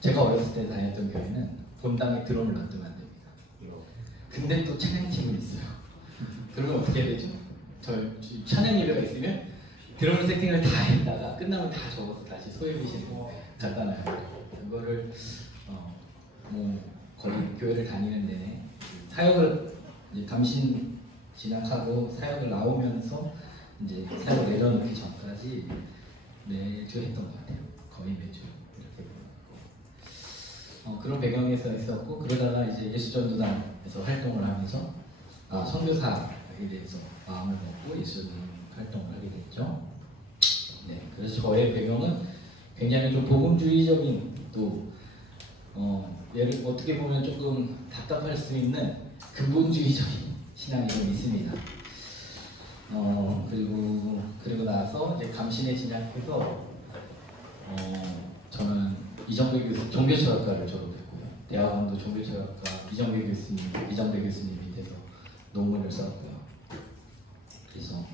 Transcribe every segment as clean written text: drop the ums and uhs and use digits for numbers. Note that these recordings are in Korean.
제가 어렸을 때 다녔던 교회는 본당에 드럼을 놔두면 안 됩니다. 근데 또 찬양팀은 있어요. 그러면 어떻게 해야 되죠? 저 찬양 예배가 있으면 드럼 세팅을 다 했다가 끝나면 다 적어서 다시 소외비실로 갖다 놔요. 그거를 뭐 거의 교회를 다니는 내내 사역을 이제 감신 진학하고 사역을 나오면서 이제 사역을 내려놓기 전까지 매주 했던 것 같아요. 거의 매주 이렇게 그런 배경에서 있었고, 그러다가 이제 예수전도단에서 활동을 하면서 선교사에 대해서 마음을 먹고 예수전도단 활동을 하게 됐죠. 네, 그래서 저의 배경은 굉장히 좀 복음주의적인, 또 얘를 어떻게 보면 조금 답답할 수 있는 근본주의적인 신앙이 좀 있습니다. 그리고 나서 이제 감신에 진학해서 저는 이정배 교수 종교철학과를 졸업했고요. 대학원도 종교철학과 이정배 교수님 밑에서 논문을 썼고요. 그래서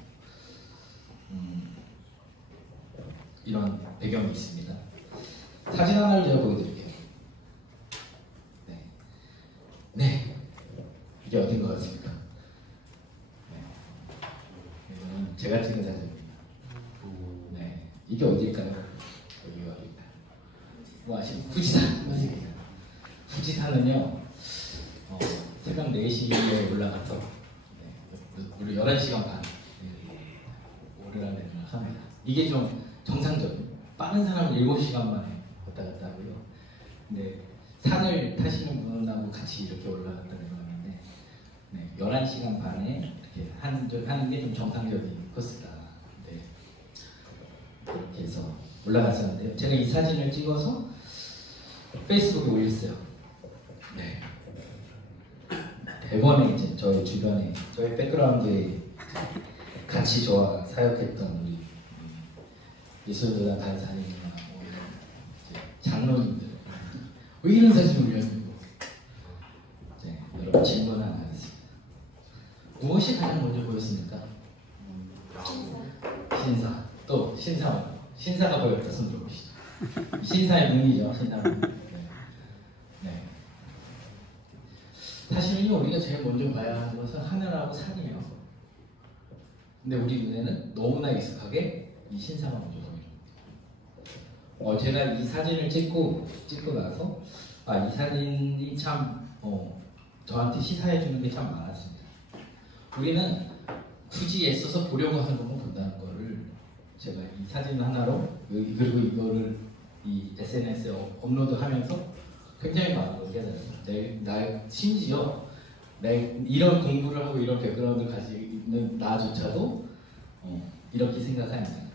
이런 배경이 있습니다. 사진 하나를 제가 보여드릴게요. 네, 이게 어딘 것 같습니까? 이거는 제가 찍은 사진입니다. 네, 이게 어디일까요? 여기가 어디일까요? 뭐 아시죠? 후지산 맞습니다. 후지산은요, 새벽 4시에 올라가서 우리 11시간 반 오르락내리락 합니다. 이게 좀 정상적인, 빠른 사람은 7시간 만에 왔다 갔다 하고요. 근데 산을 타시는 분하고 같이 이렇게 올라갔다는 거였는데, 11시간 반에 이렇게 하는 게 좀 정상적인 코스다. 네, 그렇게 해서 올라갔었는데요. 제가 이 사진을 찍어서 페이스북에 올렸어요. 네. 대번에 이제 저희 주변에, 저희 백그라운드에 같이 저와 사역했던 우리 예술도단 간사님이나 장로님들, 왜 이런 사진을 올렸는고? 여러분 질문 하나 하겠습니다. 무엇이 가장 먼저 보였습니까? 신사. 또 신사가 보였다. 손 들어보시죠. 신사의 눈이죠. 신사의 눈. 네. 사실은요, 우리가 제일 먼저 봐야 하는 것은 하늘하고 산이에요. 근데 우리 눈에는 너무나 익숙하게 이 신사가 먼저 보여요. 제가 이 사진을 찍고 나서 이 사진이 참 저한테 시사해 주는 게 참 많았습니다. 우리는 굳이 애써서 보려고 하는 것만 본다는 거를 제가 이 사진 하나로, 그리고 이거를 이 SNS에 업로드하면서 굉장히 많이 깨달았어요. 심지어 이런 공부를 하고 이런 백그라운드를 가지고 있는 나조차도 이렇게 생각하는 거예요.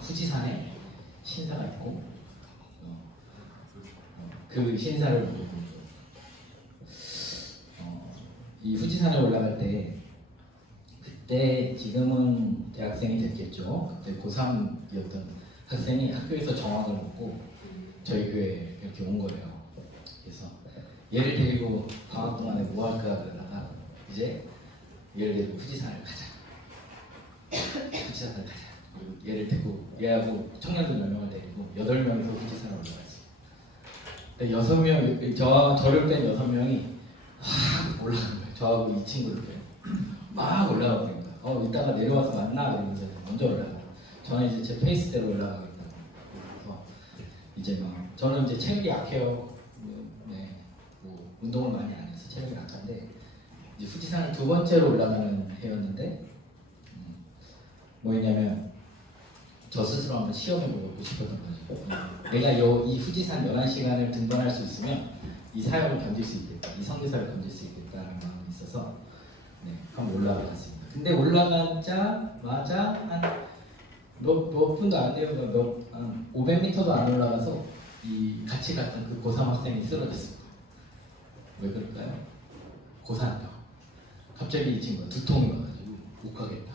후지산에 신사가 있고 그 신사를 보고 이 후지산에 올라갈 때, 그때 지금은 대학생이 됐겠죠. 그때 고3이었던 학생이 학교에서 정학을 먹고 저희 교회에 이렇게 온 거예요. 그래서 얘를 데리고 방학 동안에 뭐 할까 그러다가 이제 얘를 데리고 후지산을 가자. 후지산을 가자. 그리고 얘를 데리고, 얘하고 청년들 10명을 데리고 8명이서 후지산을 올라갔어요. 저를 뺀 6명이 확 올라간 거예요. 저하고 이 친구를 막 올라가고 있는 거예요. 이따가 내려와서 만나 그러면서 먼저 올라가요. 저는 이제 제 페이스대로 올라가겠다고. 그래서 이제 저는 이제 체력이 약해요. 뭐 운동을 많이 안 해서 체력이 약한데, 이제 후지산을 2번째로 올라가는 해였는데, 뭐였냐면 저 스스로 한번 시험해보고 싶었던 거죠. 내가 이 후지산 11시간을 등반할 수 있으면 이 사역을 견딜 수 있겠다, 이 선교사를 견딜 수 있겠다는 마음이 있어서 한번 올라갔습니다. 근데 올라가자마자 한 몇 분도 안 돼요. 한 500m도 안 올라가서 이 같이 갔던 그 고3 학생이 쓰러졌습니다. 왜 그럴까요? 고산이라고. 갑자기 이 친구가 두통이 와가지고 못 가겠다.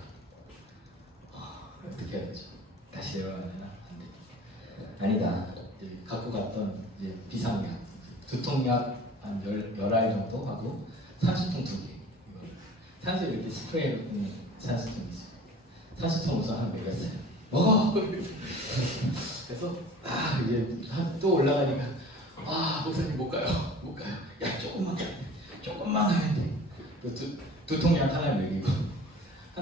어떻게 해야 되죠? 다시 내려가야 되나? 안 되겠다. 아니다. 갖고 갔던 이제 비상약, 두통약 한 10알 정도 하고 산수통 2개. 산수 이렇게 스프레이로 있는 산수통이 있어요. 산수통 우선 한 먹였어요. 먹어! 그래서 이제 또 올라가니까 아 목사님 못 가요. 야 조금만 가면 돼. 두 통약 하나 먹이고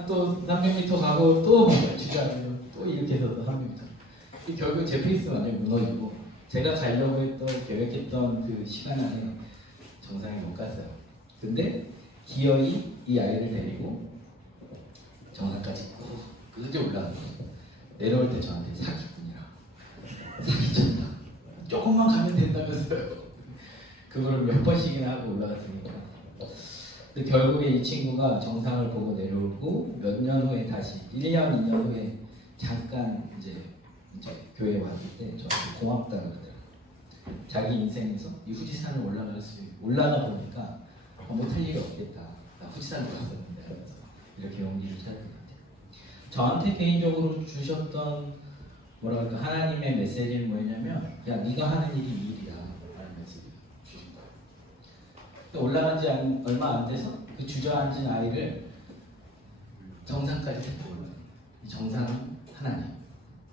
또 300m 가고 또 주저하면 또 이렇게 해서 또 300m. 결국 제 페이스 완전히 무너지고 제가 가려고 했던 계획했던 그 시간 안에 정상에 못 갔어요. 근데 기어이 이 아이를 데리고 정상까지 그렇게 올라간 거예요. 내려올 때 저한테 사기꾼이라 조금만 가면 된다면서요. 그걸 몇 번씩이나 하고 올라갔으니까. 근데 결국에 이 친구가 정상을 보고 내려오고 몇 년 후에 다시 1년, 2년 후에 잠깐 이제 교회에 왔을 때 저한테 고맙다고 그러더라고요. 자기 인생에서 이 후지산을 올라가 보니까 못할 일이 없겠다. 나 후지산을 갔었는데 하면서 이렇게 용기를 찾은 것 같아요. 저한테 개인적으로 주셨던 뭐랄까 하나님의 메시지는 뭐냐면 야 네가 하는 일이 이 일이다 라는 메시지를 주신 거예요. 올라간 지 얼마 안 돼서 그 주저앉은 아이를 정상까지 데리고 올라요. 이 정상은 하나님.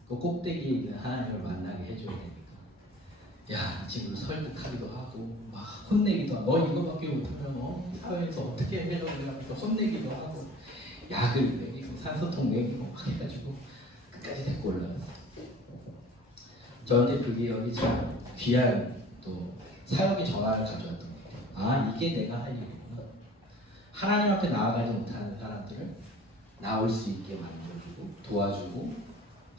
그 꼭대기에 있는 하나님을 만나게 해줘야 되니까. 야, 친구를 설득하기도 하고, 막 혼내기도 하고, 너 이거밖에 못하면 사회에서 어떻게 해결하려고 혼내기도 하고, 약을 먹이고, 산소통 먹이고, 막 해가지고, 끝까지 데리고 올라갔어요. 저한테 그 기억이 참 귀한 또 사역의 전환을 가져왔던 것 같아요. 아, 이게 내가 할 일이구나. 하나님 앞에 나아가지 못하는 사람들을 나올 수 있게 만들어주고, 도와주고,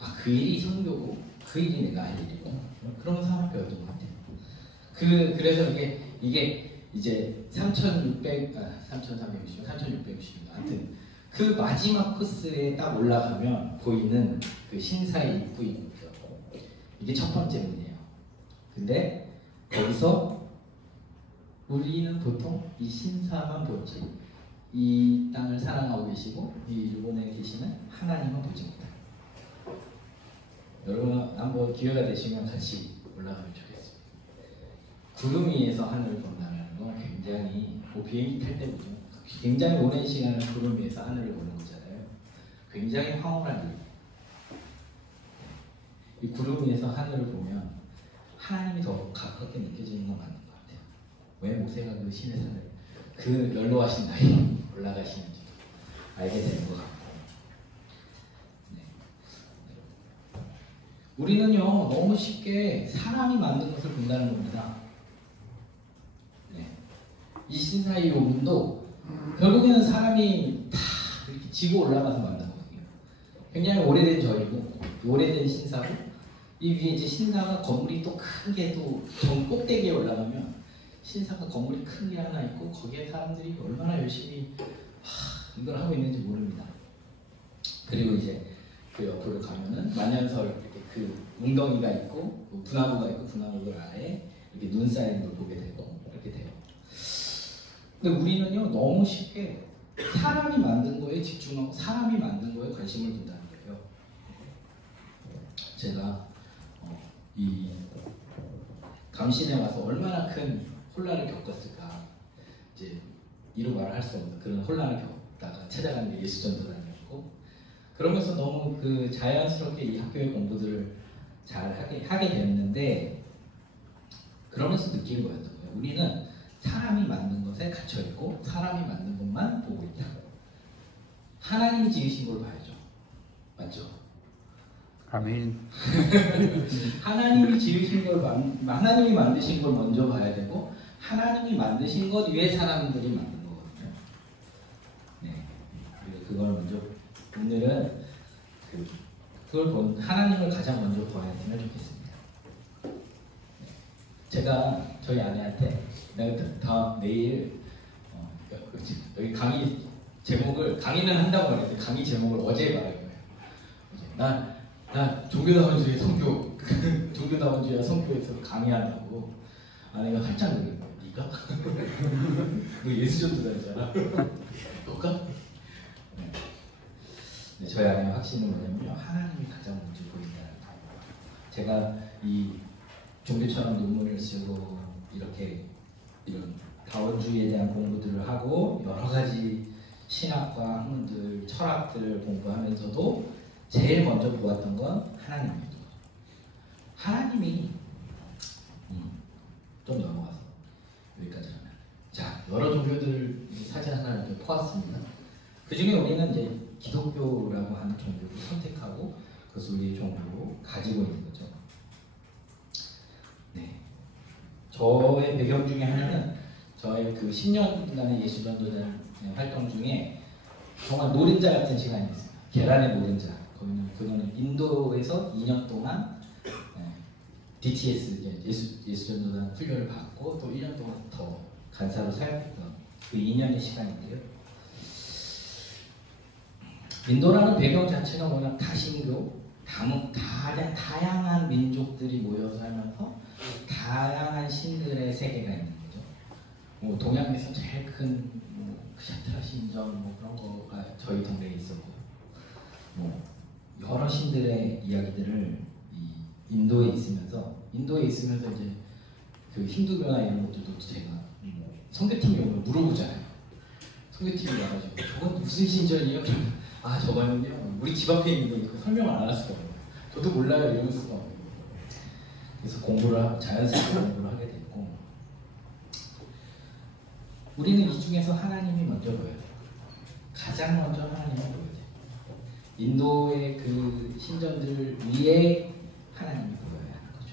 아, 그 일이 선교고, 그 일이 내가 할 일이구나. 그런 사람 배웠던 것 같아요. 그래서 이게 이제 3,360, 아무튼 그 마지막 코스에 딱 올라가면 보이는 그 신사의 입구입니다. 이게 첫 번째 문이에요. 근데 거기서 우리는 보통 이 신사만 보지 이 땅을 사랑하고 계시고 이 일본에 계시는 하나님은 보지 못해요. 여러분 한번 기회가 되시면 같이 올라가면 좋겠습니다. 구름 위에서 하늘을 본다는 건 굉장히 비행기 탈 때 보죠. 굉장히 오랜 시간을 구름 위에서 하늘을 보는 거잖아요. 굉장히 황홀한 일. 이 구름 위에서 하늘을 보면 하나님이 더 가깝게 느껴지는 건 맞는 것 같아요. 왜 모세가 그 신의 산을 그 연로하신 나이 올라가시는지도 알게 되는 것 같고. 우리는요 너무 쉽게 사람이 만든 것을 본다는 겁니다. 네. 이 신사의 요금도 결국에는 사람이 다 이렇게 지고 올라가서 만든 거거든요. 굉장히 오래된 절이고 오래된 신사고 이 위에 이제 신사가 건물이 또 큰 게 또 전 꼭대기에 올라가면 신사가 건물이 큰 게 하나 있고 거기에 사람들이 얼마나 열심히 이걸 하고 있는지 모릅니다. 그리고 이제 그 옆으로 가면은 만년설 이렇게 그 웅덩이가 있고 분화구가 있고 분화구 아래 이렇게 눈 쌓이는 걸 보게 되고 이렇게 돼요. 근데 우리는요 너무 쉽게 사람이 만든 거에 집중하고 사람이 만든 거에 관심을 둔다는 거예요. 제가 이 감신에 와서 얼마나 큰 혼란을 겪었을까. 이제 이루 말할 수 없는 그런 혼란을 겪다가 찾아가는 게 예수전도단이었고 그러면서 너무 그 자연스럽게 이 학교의 공부들을 잘 하게 되었는데 그러면서 느낀 거였던 거예요. 우리는 사람이 만든 것에 갇혀있고 사람이 만든 것만 보고 있다. 하나님이 지으신 걸 봐야죠. 맞죠? 아멘. 하나님이 지으신 걸 하나님이 만드신 걸 먼저 봐야 되고 하나님이 만드신 것 위에 사람들이 만든 거거든요. 네, 그걸 먼저 오늘은 그걸 하나님을 가장 먼저 봐야 되면 좋겠습니다. 제가 저희 아내한테 내가 내일 여기 강의 제목을 강의는 한다고 말했어요. 강의 제목을 어제 말할 거예요. 나 종교다원주의 성교 종교다원주의 성교에서 강의한다고 아내가 활짝 놀란 거예요. 네가? 너 예수전도자잖아. 너가? 네, 저희 아내의 확신은 뭐냐면요. 하나님이 가장 먼저 보인다는 거예요. 제가 이 종교처럼 논문을 쓰고 이렇게 이런 다원주의에 대한 공부들을 하고 여러 가지 신학과 학문들, 철학들을 공부하면서도 제일 먼저 보았던 건 하나님입니다. 하나님이 그 중에 우리는 이제 기독교라고 하는 종교를 선택하고 그것을 우리의 종교로 가지고 있는 거죠. 네. 저의 배경 중에 하나는 저의 그 10년간의 예수전도단 활동 중에 정말 노른자 같은 시간이 있어요. 계란의 노른자. 그거는 인도에서 2년 동안 DTS 예수전도단 훈련을 받고 또 1년 동안 더 간사로 사역했던 그 2년의 시간인데요. 인도라는 배경 자체가 워낙 다신교, 다양한 민족들이 모여서 살면서 다양한 신들의 세계가 있는 거죠. 뭐 동양에서 제일 큰 샤트라 신전 뭐 그런 거가 저희 동네에 있었고, 뭐 여러 신들의 이야기들을 인도에 있으면서 이제 그 힌두교나 이런 것들도 제가 선교팀이 오면 물어보잖아요. 선교팀이 와가지고 저건 무슨 신전이에요? 아 저거는요 우리 집 앞에 있는 거니까 설명을 안 할 수가 없어요. 저도 몰라요 이럴 수가 없어요. 그래서 자연스럽게 공부를 하게 됐고, 우리는 이 중에서 하나님이 먼저 보여야 돼요. 가장 먼저 하나님을 보여야 돼요. 인도의 그 신전들 위에 하나님이 보여야 하는 거죠.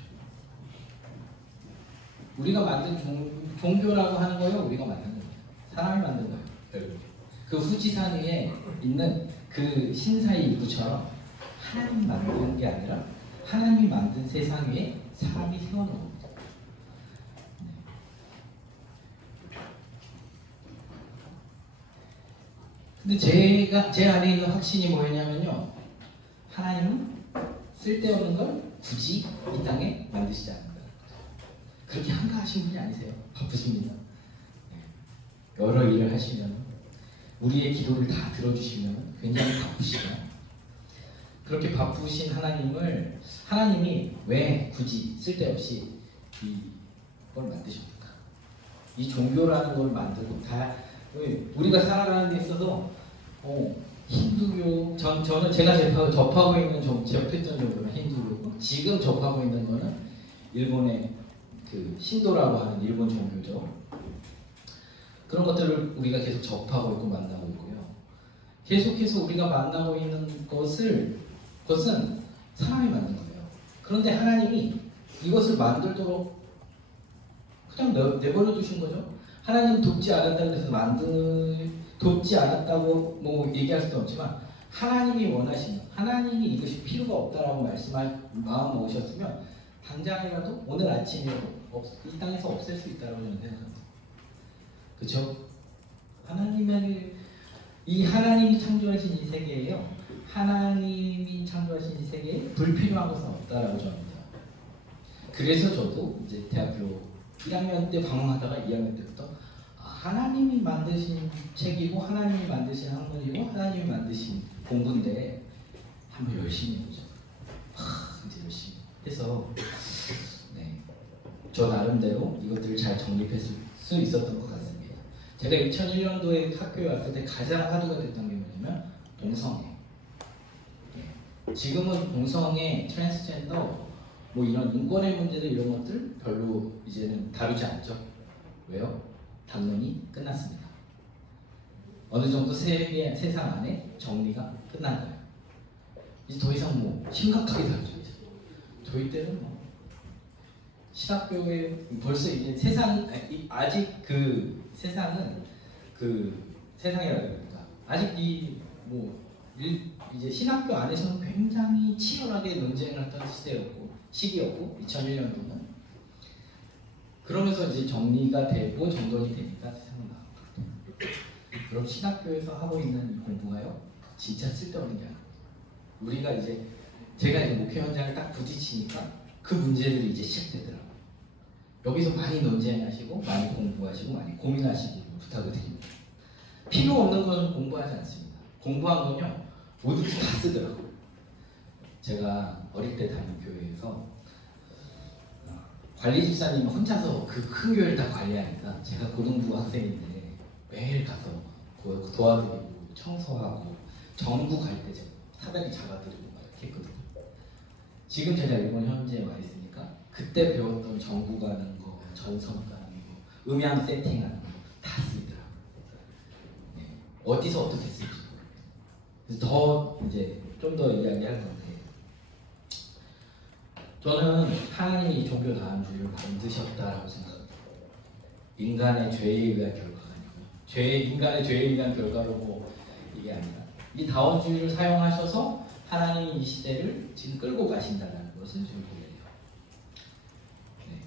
우리가 만든 종교라고 하는 거예요. 우리가 만든 거예요. 사람이 만든 거예요. 여러분. 그 후지산 위에 있는 그 신사의 일부처럼 하나님이 만든 게 아니라 하나님이 만든 세상 위에 사람이 세워놓은 겁니다. 네. 근데 제 안에 있는 확신이 뭐였냐면요, 하나님은 쓸데없는 걸 굳이 이 땅에 만드시지 않는다. 그렇게 한가하신 분이 아니세요. 바쁘십니다. 여러 일을 하시면, 우리의 기도를 다 들어주시면 굉장히 바쁘시죠. 그렇게 바쁘신 하나님이 왜 굳이 쓸데없이 이걸 만드십니까? 이 종교라는 걸 만들고 우리가 살아가는 데 있어서 힌두교, 저는 제가 접하고 있는 접했던 종교는 힌두교고, 지금 접하고 있는 거는 일본의 그 신도라고 하는 일본 종교죠. 그런 것들을 우리가 계속 접하고 있고 만나고 있고요. 계속해서 우리가 만나고 있는 그것은 사람이 만든 거예요. 그런데 하나님이 이것을 만들도록 그냥 내버려 두신 거죠. 하나님 돕지 않았다고 해서 돕지 않았다고 뭐 얘기할 수도 없지만, 하나님이 원하시면, 하나님이 이것이 필요가 없다라고 마음 먹으셨으면 당장이라도 오늘 아침이라도 이 땅에서 없앨 수 있다고 저는 생각합니다. 그렇죠? 하나님이 창조하신 이 세계에요, 하나님이 창조하신 이 세계에 불필요한 것은 없다라고 저는 합니다. 그래서 저도 이제 대학교 1학년 때 방황하다가 2학년 때부터 하나님이 만드신 책이고 하나님이 만드신 학문이고 하나님이 만드신 공부인데 한번 열심히 해보자. 이제 열심히 해서 저 나름대로 이것들을 잘 정립했을 수 있었던 것 같습니다. 제가 2001년도에 학교에 왔을 때 가장 화두가 됐던 게 뭐냐면 동성애. 지금은 동성애, 트랜스젠더, 뭐 이런 인권의 문제들 이런 것들 별로 이제는 다루지 않죠. 왜요? 당론이 끝났습니다. 어느 정도 세상 안에 정리가 끝난 거예요. 이제 더 이상 뭐 심각하게 다루죠. 저희 때는 뭐 신학교에 벌써 이제 아직 그 세상은 세상이라고 합니다. 아직 이제 신학교 안에서는 굉장히 치열하게 논쟁을 했던 시기였고 2001년도는 그러면서 이제 정리가 되고 정돈이 되니까 세상은 나아갑니다. 그럼 신학교에서 하고 있는 이 공부가요, 진짜 쓸데없는 게 아니에요. 우리가 이제 제가 이제 목회 현장에 딱 부딪히니까 그 문제들이 이제 시작되더라고요. 여기서 많이 논쟁하시고 많이 공부하시고 많이 고민하시기 부탁을 드립니다. 필요 없는 것은 공부하지 않습니다. 공부한 건요 모두 다 쓰더라고요. 제가 어릴 때 다닌 교회에서 관리 집사님 혼자서 그 큰 교회를 다 관리하니까 제가 고등부 학생인데 매일 가서 도와드리고 청소하고 정부 갈 때 제가 사다리 잡아드리고 막 이렇게 했거든요. 지금 제가 일본 현지에 와 있으니까 그때 배웠던 정부 가는 거, 전선 가는 거, 음향 세팅하는 거 다 쓰더라고요. 어디서 어떻게 쓸지 그래서 더 이제 좀 더 이야기할 건데, 저는 하나님이 종교 다원주의를 만드셨다라고 생각합니다. 인간의 죄에 의한 결과가 아니고요. 인간의 죄에 의한 결과로 뭐 이게 아니라 이 다원주의를 사용하셔서 하나님이 이 시대를 지금 끌고 가신다는 것을 지금 보여요. 네.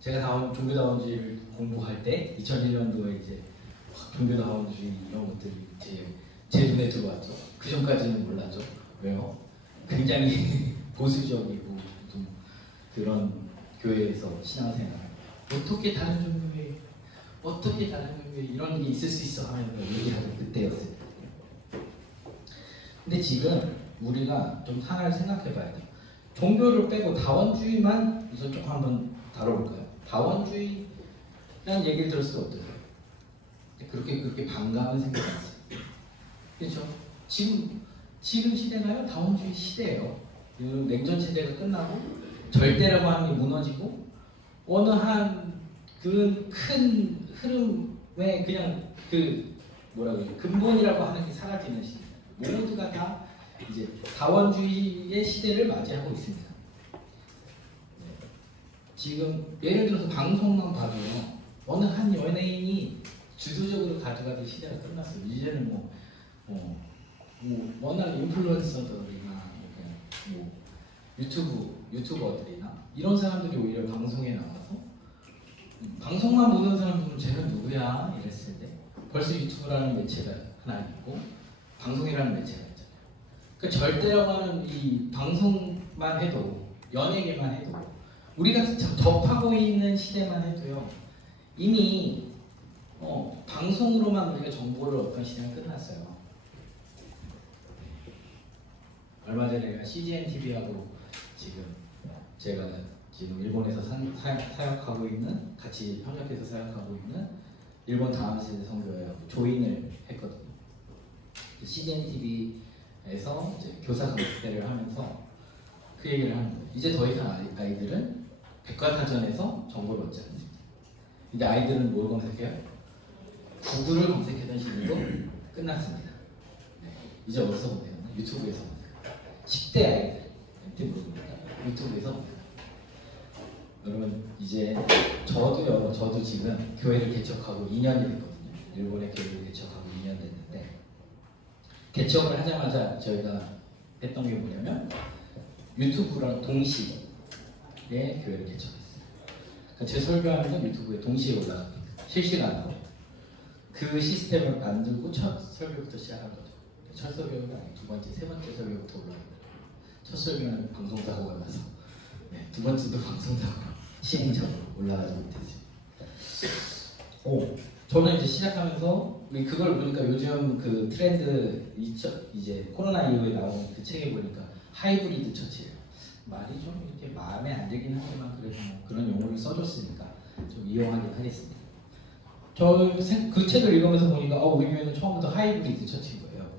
제가 종교다원주의를 공부할 때 2001년도에 이제 종교다원주의 이런 것들이 제 눈에 들어왔죠. 그 전까지는 몰랐죠. 왜요? 굉장히 보수적이고 좀 그런 교회에서 신앙생활 어떻게 다른 종교에 이런 게 있을 수 있어 하면서 얘기하는 그때였어요. 근데 지금 우리가 좀 하나를 생각해 봐야 돼요. 종교를 빼고 다원주의만 우선 조금 한번 다뤄볼까요? 다원주의라는 얘기를 들었을 때 어떠세요? 그렇게 반가운 생각이 있어요. 그렇죠? 지금 시대가요 다원주의 시대예요. 냉전 시대가 끝나고 절대라고 하는 게 무너지고 어느 한 그 큰 흐름에 그냥 그 근본이라고 하는 게 사라지는 시대. 모두가 다 이제 다원주의의 시대를 맞이하고 있습니다. 네. 지금 예를 들어서 방송만 봐도 어느 한 연예인이 주도적으로 가져가는 시대가 끝났어요. 이제는 워낙 인플루언서들이나 유튜버들이나 이런 사람들이 오히려 방송에 나와서 방송만 보는 사람들은 쟤는 누구야 이랬을 때 벌써 유튜브라는 매체가 하나 있고 방송이라는 매체가 있잖아요. 그러니까 절대라고 하는 이 방송만 해도 연예계만 해도 우리가 접하고 있는 시대만 해도요 이미 방송으로만 우리가 정보를 얻던 시대는 끝났어요. 얼마 전에 내가 CGN TV하고 제가 지금 일본에서 사역하고 있는 같이 협력해서 사역하고 있는 일본 다음 세대 선교회하고 조인을 했거든요. CGN TV에서 이제 교사 강습회를 하면서 그 얘기를 하는 거예요. 이제 더 이상 아이들은 백과사전에서 정보를 얻지 않습니다. 근데 아이들은 뭘 검색해요? 구글을 검색하던 시대도 끝났습니다. 네. 이제 어디서 검색하나? 유튜브에서 검색해요. 10대 아이들한테 물어봅니다. 유튜브에서 검색해요. 여러분 이제 저도 지금 교회를 개척하고 2년이 됐거든요. 일본의 교회를 개척하고 2년 됐는데 개척을 하자마자 저희가 했던 게 뭐냐면 유튜브랑 동시에 교회를 개척했어요. 그러니까 제 설교하면서 유튜브에 동시에 올라갑니다. 실시간으로. 그 시스템을 만들고 첫 설교부터 시작한 거죠. 첫 설교가 아니고 두 번째, 세 번째 설교부터 올라갑니다. 첫 설교는 방송사고가 나서 두 번째도 방송사고로 시행착오로 올라가지 못했어요. 저는 이제 시작하면서 그걸 보니까 요즘 그 트렌드 이제 코로나 이후에 나온 그 책에 보니까 하이브리드 처치예요. 말이 좀 이렇게 마음에 안 들긴 하지만 그래도 그런 용어를 써줬으니까 좀 이용하긴 하겠습니다. 저 그 책을 읽으면서 보니까 우리 교회는 처음부터 하이브리드 처치인 거예요.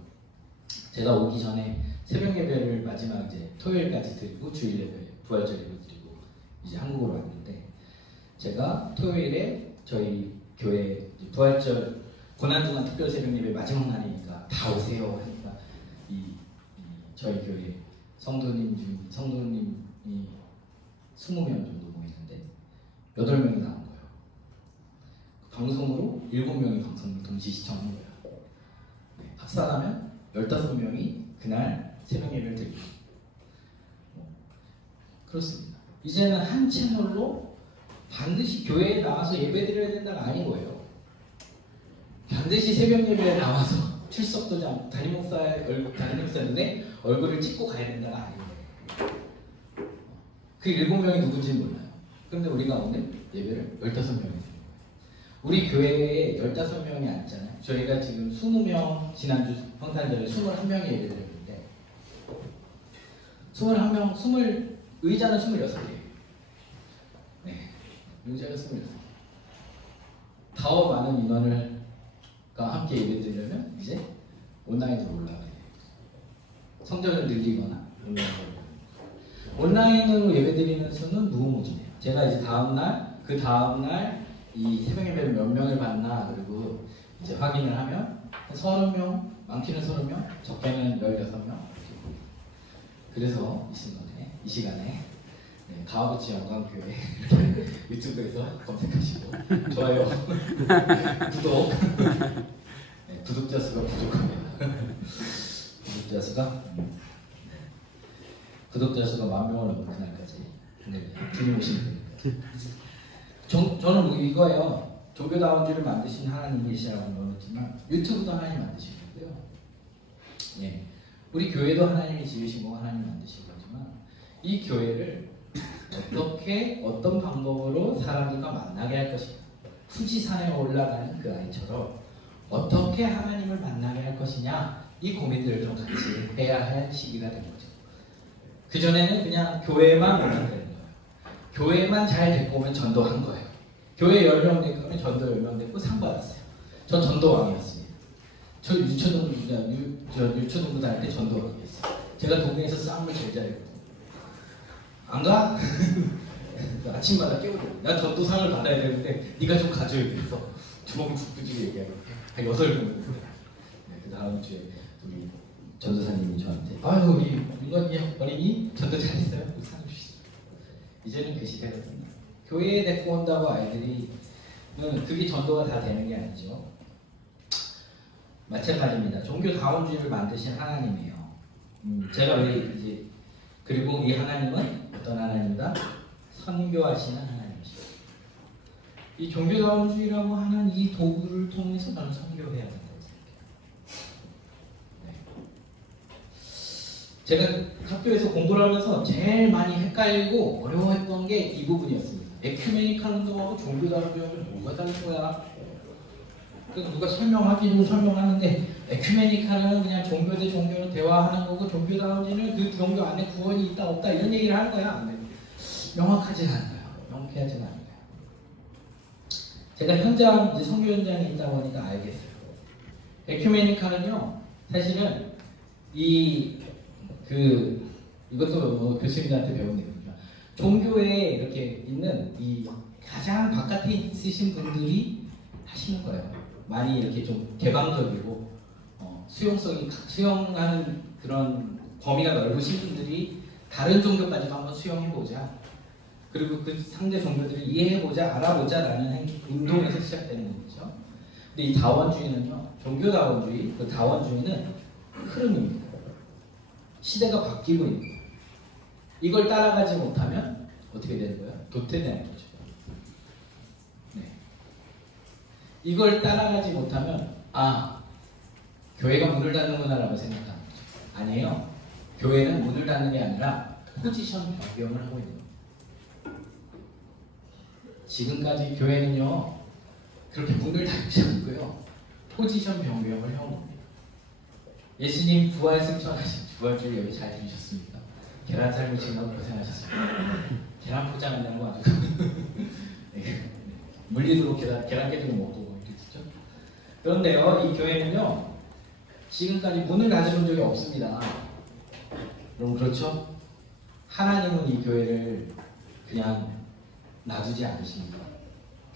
제가 오기 전에 새벽 예배를 마지막 이제 토요일까지 드리고 주일 예배, 부활절 예배 드리고 이제 한국으로 왔는데 제가 토요일에 저희 교회 부활절 고난주간 특별 새벽 예배 마지막 날이니까 다 오세요 하니까 저희 교회 성도님이 20명 정도 모이는데 8명이 나온 거예요. 방송으로 7명이 방송을 동시 시청한 거예요. 합산하면 15명이 그날 새벽 예배를 드리고 그렇습니다. 이제는 한 채널로 반드시 교회에 나와서 예배 드려야 된다가 아닌 거예요. 반드시 새벽 예배에 나와서 출석도장 담임 목사님의 얼굴을 찍고 가야 된다가 아닌 거예요. 그 7명이 누군지는 몰라요. 그런데 우리가 오늘 예배를 15명이 드린 거예요. 우리 교회에 15명이 앉잖아요. 저희가 지금 20명, 지난주 평탄절에 21명이 예배드렸는데 21명, 의자는 26개예요. 네, 의자가 26개. 더 많은 인원과 함께 예배드리려면 이제 온라인으로 올라가야 돼요. 성전을 늘리거나 온라인으로 예배드리는 수는 무궁무진해요. 제가 이제 그 다음날 이 새벽 예배를 몇 명을 봤나 그리고 이제 확인을 하면 한 30명 많게는 30명, 적게는 16명. 그래서 이 시간에 네, 가와구치 영광교회 유튜브에서 검색하시고 좋아요, 구독. 네, 구독자 수가 부족합니다. 구독자 수가 10,000명을 넘는 그날까지 네, 주님 오시면 됩니다. 저는 뭐 이거예요. 종교다운주를 만드신 하나님이시라고 nói 지만 유튜브도 하나님 만드신 거고요. 네, 우리 교회도 하나님이 지으신 거 하나님 만드신 거지만 이 교회를 어떻게 어떤 방법으로 사람들과 만나게 할 것인가, 후지산에 올라가는 그 아이처럼 어떻게 하나님을 만나게 할 것이냐, 이 고민들을 좀 같이 해야 할 시기가 된 거죠. 그전에는 그냥 교회만 오면 되는 거예요. 교회만 잘 데리고 오면 전도한 거예요. 교회 10명 데리고 오면 전도 10명 데리고 상 받았어요. 전 전도왕이었습니다. 저 유초등부 다닐 때 전도왕이었어요. 제가 동네에서 싸움을 제일 잘했거든요. 안 가? 아침마다 깨우고 나 전도상을 받아야 되는데 네가 좀 가져야 돼서 주먹을 죽부지게 얘기하고 한 8명 네, 그 다음 주에 우리 전도사님이 저한테 아유 우리 윤건이 어린이 전도 잘했어요. 상 주시죠. 이제는 그 시대가 됐나. 교회에 데리고 온다고 아이들이 그게 전도가 다 되는 게 아니죠. 마찬가지입니다. 종교다운주의를 만드신 하나님이에요. 제가 왜 이제 그리고 이 하나님은 어떤 하나님이다? 선교하시는 하나님이시죠. 이 종교다운주의라고 하는 이 도구를 통해서 저는 선교해야 된다고 생각해요. 제가 학교에서 공부를 하면서 제일 많이 헷갈리고 어려워했던 게 이 부분이었습니다. 에큐메니칼 운동하고 종교다운주의하고 뭐가 다른 거야? 그래서 누가 설명하기도 설명하는데 에큐메니칼은 그냥 종교 대 종교로 대화하는 거고 종교다운주의는 그 종교 안에 구원이 있다 없다 이런 얘기를 하는 거야. 안 돼. 명확하지 않아요. 명쾌하지 않아요. 제가 현장 이제 선교 현장에 있다 보니까 알겠어요. 에큐메니칼은요 사실은 이것도 뭐 교수님들한테 배운 얘기입니다. 종교에 이렇게 있는 이 가장 바깥에 있으신 분들이 하시는 거예요. 많이 이렇게 좀 개방적이고 수용하는 그런 범위가 넓으신 분들이 다른 종교까지도 한번 수용해보자. 그리고 그 상대 종교들을 이해해보자, 알아보자라는 운동에서 시작되는 거죠. 근데 이 다원주의는요, 종교다원주의, 그 다원주의는 흐름입니다. 시대가 바뀌고 있는 거예요. 이걸 따라가지 못하면 어떻게 되는 거예요? 도태되는 거죠. 네. 이걸 따라가지 못하면 교회가 문을 닫는구나라고 생각하는 거죠. 아니에요. 교회는 문을 닫는 게 아니라 포지션 변경을 하고 있는 거예요. 지금까지 교회는요 그렇게 문을 닫지 않고요 포지션 변경을 해온 겁니다. 예수님 부활 승천하신 부활주의 여기 잘 들으셨습니까? 계란 삶으시느라고 고생하셨습니다. 계란 포장한다는 거 아주 네. 물리도록 계란 깨지고 먹고 이렇게 했죠. 그런데요 이 교회는요 지금까지 문을 닫아본 적이 없습니다. 그럼 그렇죠? 하나님은 이 교회를 그냥 놔두지 않으십니다.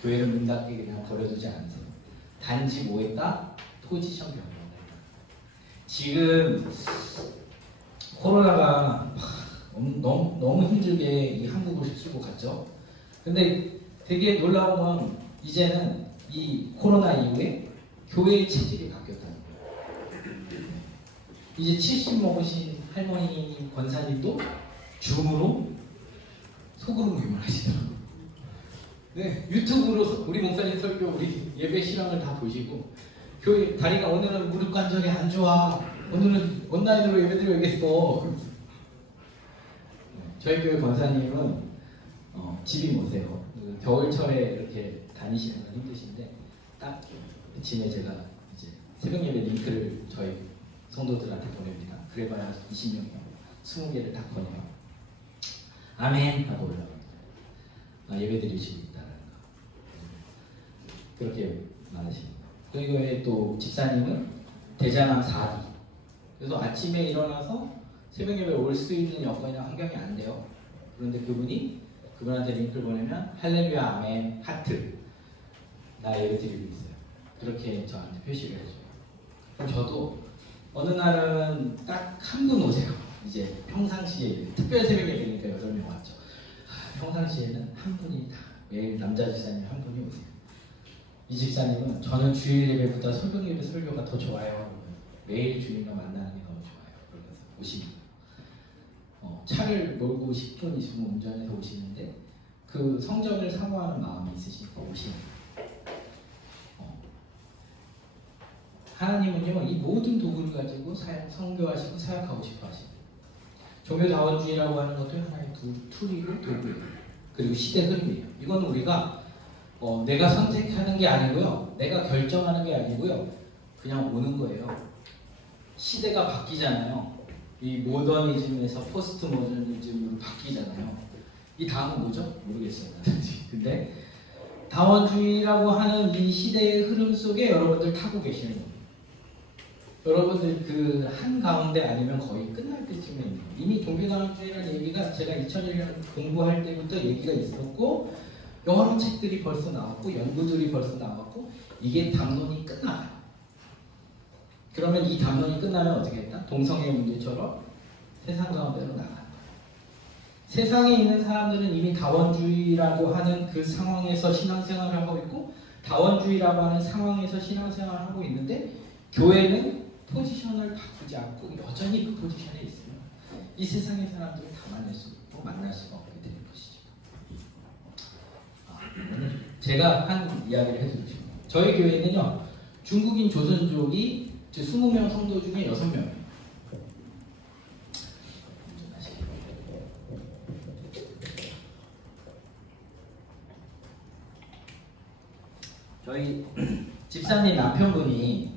교회를 문 닫게 그냥 버려두지 않으세요. 단지 뭐했다? 포지션 변경을. 지금 코로나가 너무 힘들게 이 한국을 휩쓸고 갔죠. 근데 되게 놀라운 건 이제는 이 코로나 이후에 교회의 체질이 바뀌었다는 거예요. 이제 70 먹으신 할머니 권사님도 줌으로 소그룹 모임을 하시더라고요. 네, 유튜브로 우리 목사님 설교, 우리 예배 실황을 다 보시고 교회 다리가 오늘은 무릎 관절이 안 좋아, 오늘은 온라인으로 예배드려야겠어. 저희 교회 권사님은 집이 모세요. 겨울철에 이렇게 다니시는 건 힘드신데 딱 아침에 제가 이제 새벽 예배 링크를 저희 성도들한테 보냅니다. 그래봐야 20명이요. 20개를 딱 보내요. 아멘 하고 올라갑니다. 예배 드리시고 있다는 거. 그렇게 말하십니다. 그리고 또 집사님은 대장암 4기. 그래서 아침에 일어나서 새벽 예배 올 수 있는 여건이나 환경이 안 돼요. 그런데 그분한테 링크를 보내면 할렐루야 아멘 하트 나 예배 드리고 있어요. 그렇게 저한테 표시를 해줘요. 그럼 저도 어느 날은 딱 한 분 오세요. 이제 평상시에 특별 새벽 예배니까 8명 왔죠. 평상시에는 한 분이 다 매일 남자 집사님 한 분이 오세요. 이 집사님은 저는 주일 예배보다 설교 예배 설교가 더 좋아요. 매일 주일과 만나는 게 너무 좋아요. 그러면서 오십니다. 차를 몰고 10분, 20분 운전해서 오시는데 그 성전을 사모하는 마음이 있으시니까 오십니다. 하나님은요, 이 모든 도구를 가지고 선교하시고 사역하고 싶어 하시고, 종교자원주의라고 하는 것도 하나의 툴이고 도구예요. 그리고 시대 흐름이에요. 이건 우리가 내가 선택하는 게 아니고요, 내가 결정하는 게 아니고요, 그냥 오는 거예요. 시대가 바뀌잖아요. 이 모더니즘에서 포스트 모더니즘으로 바뀌잖아요. 이 다음은 뭐죠? 모르겠어요. 근데 다원주의라고 하는 이 시대의 흐름 속에 여러분들 타고 계시는 거예요. 여러분들 그 한가운데 아니면 거의 끝날 때쯤에 있는 거예요. 이미 종교다원주의라는 얘기가 제가 2001년 공부할 때부터 얘기가 있었고, 여러 책들이 벌써 나왔고, 연구들이 벌써 나왔고, 이게 담론이 끝나요. 그러면 이 담론이 끝나면 어떻게 했다? 동성애 문제처럼 세상 가운데로 나간다. 세상에 있는 사람들은 이미 다원주의라고 하는 그 상황에서 신앙생활을 하고 있고, 다원주의라고 하는 상황에서 신앙생활을 하고 있는데, 교회는 포지션을 바꾸지 않고 여전히 그 포지션에 있으면 이 세상의 사람들을 담아낼 수 있고 만날 수가 없게 되는 것이죠. 제가 한 이야기를 해드리고 싶어요. 저희 교회는요, 중국인 조선족이 20명 성도 중에 6명이에요. 저희 집사님 남편분이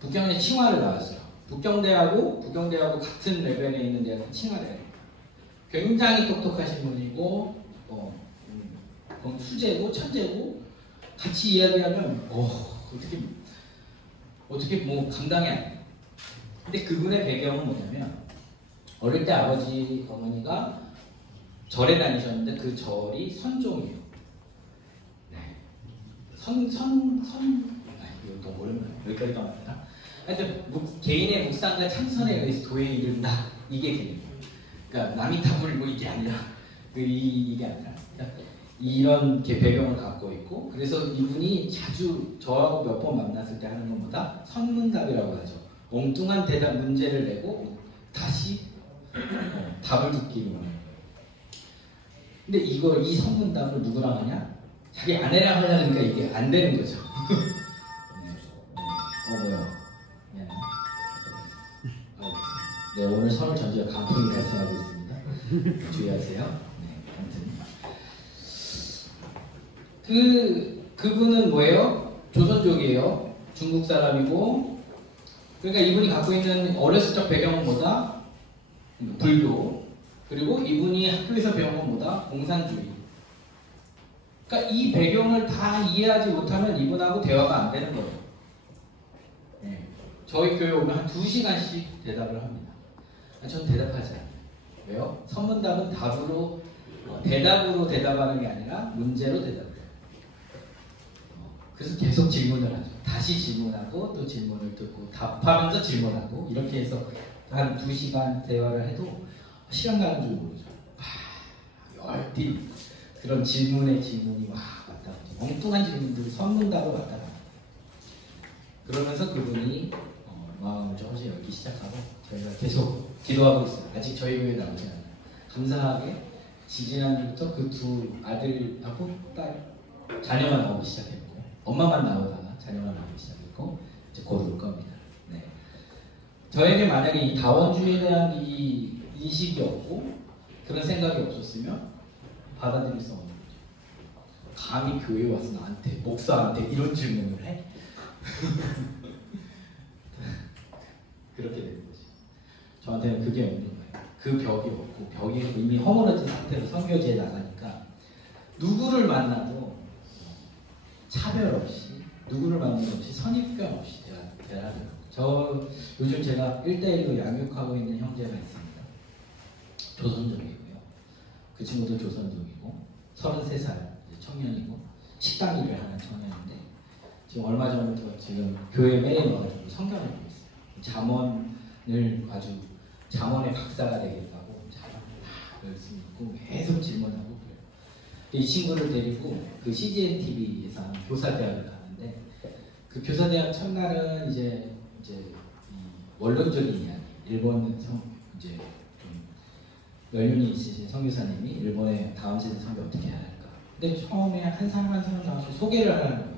북경에 칭화를 나왔어요. 북경대하고 같은 레벨에 있는 데가 칭화를 해요. 굉장히 똑똑하신 분이고 수재고 천재고 같이 이야기하면 어떻게 뭐 감당이 안 돼요. 근데 그분의 배경은 뭐냐면 어릴 때 아버지 어머니가 절에 다니셨는데 그 절이 선종이에요. 네. 이거 너무 오랜만에 여기까지 나왔나? 하여튼 개인의 묵상과 참선에 의해서 도에 이른다, 이게 개념이에요. 그러니까 남이 다 불고 이게 아니라 이게 아니라 이런 배경을 갖고 있고, 그래서 이분이 자주 저하고 몇 번 만났을 때 하는 것보다 선문답이라고 하죠. 엉뚱한 대답 문제를 내고 다시 답을 듣기로 해요. 근데 이 선문답을 누구랑 하냐? 자기 아내랑 하려니까 이게 안 되는 거죠. 뭐야? 네, 오늘 서울 전주에 강풍이 발생하고 있습니다. 주의하세요. 네, 아무튼 그분은 뭐예요? 조선족이에요. 중국 사람이고, 그러니까 이분이 갖고 있는 어렸을 적 배경은 뭐다? 불교. 그리고 이분이 학교에서 배운 건 뭐다? 공산주의. 그러니까 이 배경을 다 이해하지 못하면 이분하고 대화가 안 되는 거예요. 네. 저희 교회 오면 한 2시간씩 대답을 합니다. 저는 대답하지 않아요. 왜요? 선문답은 대답으로 대답하는 게 아니라 문제로 대답해요. 그래서 계속 질문을 하죠. 다시 질문하고 또 질문을 듣고 답하면서 질문하고, 이렇게 해서 한 2시간 대화를 해도 시간 가는 줄 모르죠. 열띤 그런 질문에 질문이 왔다 갔다, 엉뚱한 질문들, 선문답을 왔다 갔다. 그러면서 그분이 마음을 조금씩 열기 시작하고 저희가 계속 기도하고 있어요. 아직 저희 교회에 나오지 않아요. 감사하게 지지난주부터 그 두 아들하고 딸, 자녀만 나오기 시작했고, 엄마만 나오다가 자녀만 나오기 시작했고, 이제 곧 올 겁니다. 네. 저에게 만약에 이 다원주의에 대한 이 인식이 없고 그런 생각이 없었으면 받아들일 수 없는 거죠. 감히 교회에 와서 나한테, 목사한테 이런 질문을 해? 그렇게 되는 거죠. 저한테는 그게 없는 거예요. 그 벽이 없고, 벽이 이미 허물어진 상태로 선교지에 나가니까 누구를 만나도 차별 없이, 누구를 만나도 없이 선입견 없이 대하더라고요. 요즘 제가 1대1로 양육하고 있는 형제가 있습니다. 조선족이고요. 그 친구도 조선족이고 33살 청년이고 식당 일을 하는 청년인데, 지금 얼마 전부터 지금 교회 매일 와가지고 성경을 읽고 있어요. 잠언을 아주 잠언의 박사가 되겠다고 열심히 있고 계속 질문하고 그래요. 이 친구를 데리고 그 CGN TV에서 하는 교사대학을 가는데 그 교사대학 첫날은 이제 이 원론적인 이야기, 일본 이제 좀 연륜이 있으신 선교사님이 일본의 다음 세대 선교 어떻게 해야 할까. 근데 처음에 한 사람 한 사람 나와서 소개를 하는 거예요.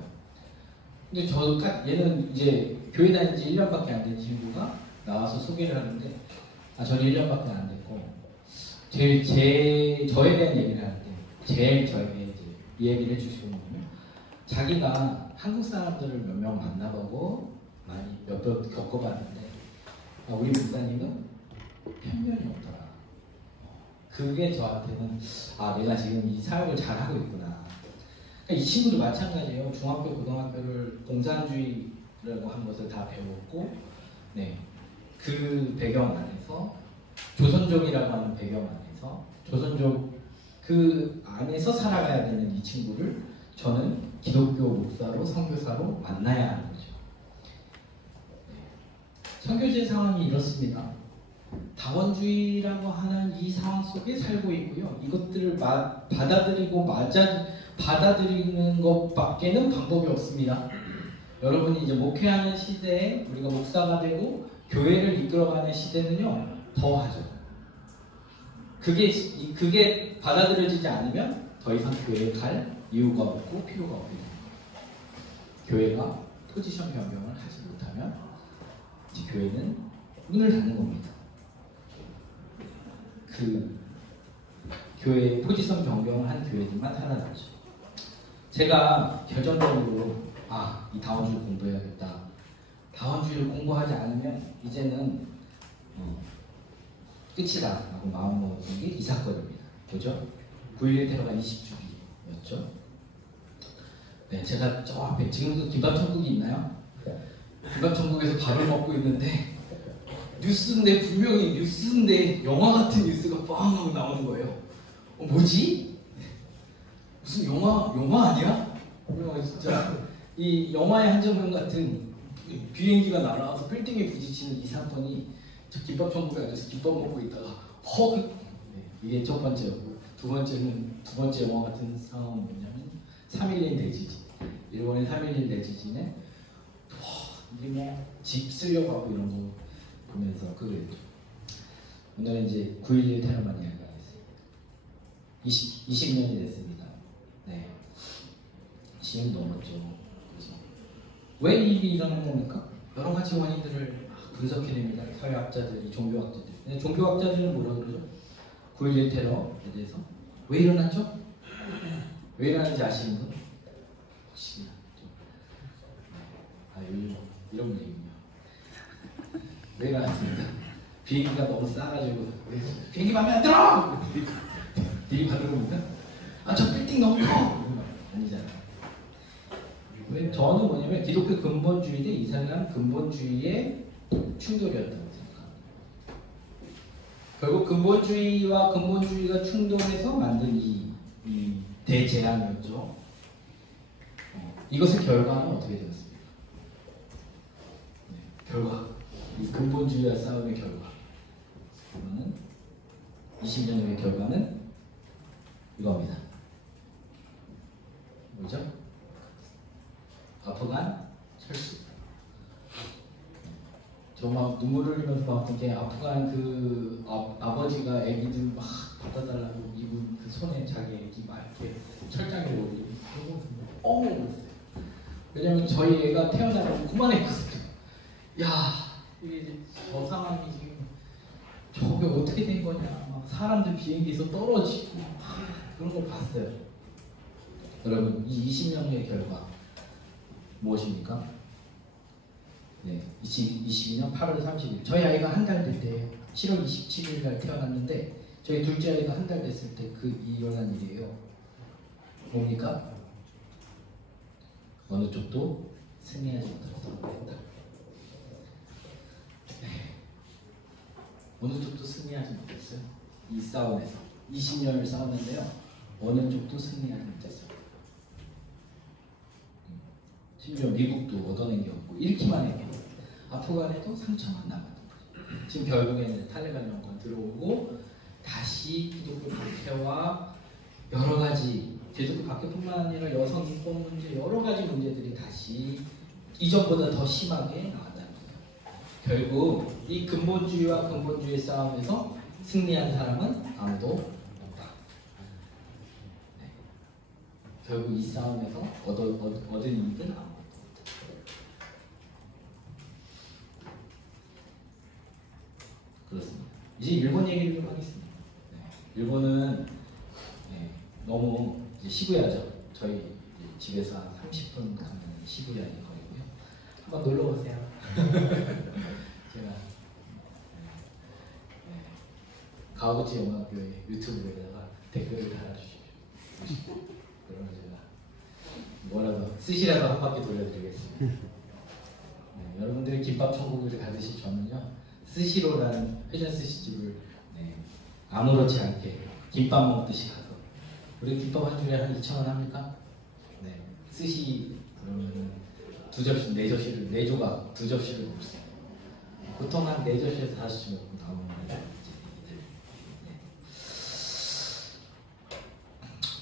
근데 얘는 이제 교회 다닌 지 1년밖에 안 된 친구가 나와서 소개를 하는데 저는 1년밖에 안 됐고 저에 대한 얘기를 할 때 제일 저에게 이제 이 얘기를 해주시고 뭐냐면 자기가 한국 사람들을 몇 명 만나보고 많이 몇 번 겪어봤는데 우리 목사님은 편견이 없더라. 그게 저한테는 내가 지금 이 사역을 잘하고 있구나. 이 친구도 마찬가지예요. 중학교, 고등학교를 공산주의라고 한 것을 다 배웠고, 네, 그 배경 안에서 조선족이라고 하는 배경 안에서 조선족 그 안에서 살아가야 되는 이 친구를 저는 기독교 목사로 선교사로 만나야 하는 거죠. 선교제 상황이 이렇습니다. 다원주의라고 하는 이 상황 속에 살고 있고요. 이것들을 받아들이는 것밖에는 방법이 없습니다. 여러분이 이제 목회하는 시대에 우리가 목사가 되고 교회를 이끌어가는 시대는요 더 하죠. 그게 받아들여지지 않으면 더 이상 교회에 갈 이유가 없고 필요가 없습니다. 교회가 포지션 변경을 하지 못하면 이제 교회는 문을 닫는 겁니다. 그 교회 포지션 변경을 한 교회들만 살아남죠. 제가 결정적으로 이 다원주의 공부해야겠다. 다원주의를 공부하지 않으면 이제는 끝이다 라고 마음먹은 게 이 사건입니다. 그죠? 9.11 테러가 20주기였죠. 네, 제가 저 앞에 지금도 김밥천국이 있나요? 김밥천국에서 밥을 먹고 있는데 뉴스인데 분명히 뉴스인데 영화 같은 뉴스가 빵 나오는 거예요. 뭐지? 무슨 영화 아니야? 진짜 이 영화의 한 장면 같은 비행기가 날아와서 빌딩에 부딪히는 이 사건이 저 김밥천국에 앉아서 김밥 먹고 있다가 이게 첫 번째였고 두 번째 영화 같은 상황은 뭐냐면 3.11 대지진, 일본의 3.11 대지진에 이게 집 쓰려고 하고 이런 거 보면서 그랬죠. 오늘은 이제 9.11 테러만 이야기하겠습니다. 20년이 됐습니다. 네, 20년 넘었죠. 그래서 왜 이 일이 일어난 겁니까? 여러 가지 원인들을 분석해냅니다. 사회학자들이, 종교학자들. 근데 종교학자들은 뭐라 그러죠? 9.11 테러에 대해서 왜 일어났죠? 왜 일어났는지 아시는 분? 혹시 요즘 이런 분위기군요. 왜 일어났습니까? 비행기가 너무 싸가지고 비행기 마음에 안 들어! 들이받는 겁니까? 저 빌딩 너무 커! 아니잖아요. 왜 저는 뭐냐면 기독교 근본주의 대 이슬람 근본주의의 충돌이었다고 생각합니다. 결국 근본주의와 근본주의가 충돌해서 만든 이 대재앙이었죠. 이것의 결과는 어떻게 되었습니까? 결과, 이 근본주의와 싸움의 결과. 그러면 20년 후의 결과는 이겁니다. 뭐죠? 아프간 철수. 정말 눈물을 흘리면서 봤던 게 아프간 그 아버지가 애기들 막 받아달라고 이분 그 손에 자기 애기 막 이렇게 철장에 올리고 그랬어요. 왜냐면 저희 애가 태어나면 그만했거든요. 야, 이게 저 상황이 지금 저게 어떻게 된 거냐. 막 사람들 비행기에서 떨어지고 그런 걸 봤어요. 여러분, 이 20년의 결과 무엇입니까? 네, 22년 8월 30일 저희 아이가 한 달 될 때 7월 27일 날 태어났는데 저희 둘째 아이가 한 달 됐을 때 일어난 일이에요. 뭡니까? 어느 쪽도 승리하지 못했다. 네. 어느 쪽도 승리하지 못했어요. 이 싸움에서 20년을 싸웠는데요. 어느 쪽도 승리하지 못했어요. 심지어 미국도 얻어낸 게 없고 잃기만 했고 아프간에도 상처만 남았던 거죠. 지금 결국에는 탈레반 정권 들어오고 다시 기독교 박해와 여러 가지 기독교 박해뿐만 아니라 여성 인권 문제 여러 가지 문제들이 다시 이전보다 더 심하게 나왔다는 거예요. 결국 이 근본주의와 근본주의 싸움에서 승리한 사람은 아무도 없다. 네. 결국 이 싸움에서 얻은 이익은 아무도 없다. 그렇습니다. 이제 일본 얘기를 좀 하겠습니다. 네. 일본은 네, 너무 이제 시부야죠. 저희 집에서 한 30분 가면 시부야에 거리고요. 한번 놀러 오세요. 제가 가오구치 영화교회 유튜브에다가 댓글을 달아주십시오. 그러면 제가 뭐라도 스시라도 한 바퀴 돌려드리겠습니다. 네, 여러분들이 김밥 천국을 가듯이 저는요 스시로라는 회전 스시집을 네, 아무렇지 않게 김밥 먹듯이 가서 우리 김밥 한 줄에 한 2,000원 합니까? 네, 스시 그러면은 두 접시, 네 접시를 네 조각 두 접시를 먹을 수 있어요. 보통 한 네 접시에서 5접시 먹고 나오는 거예요.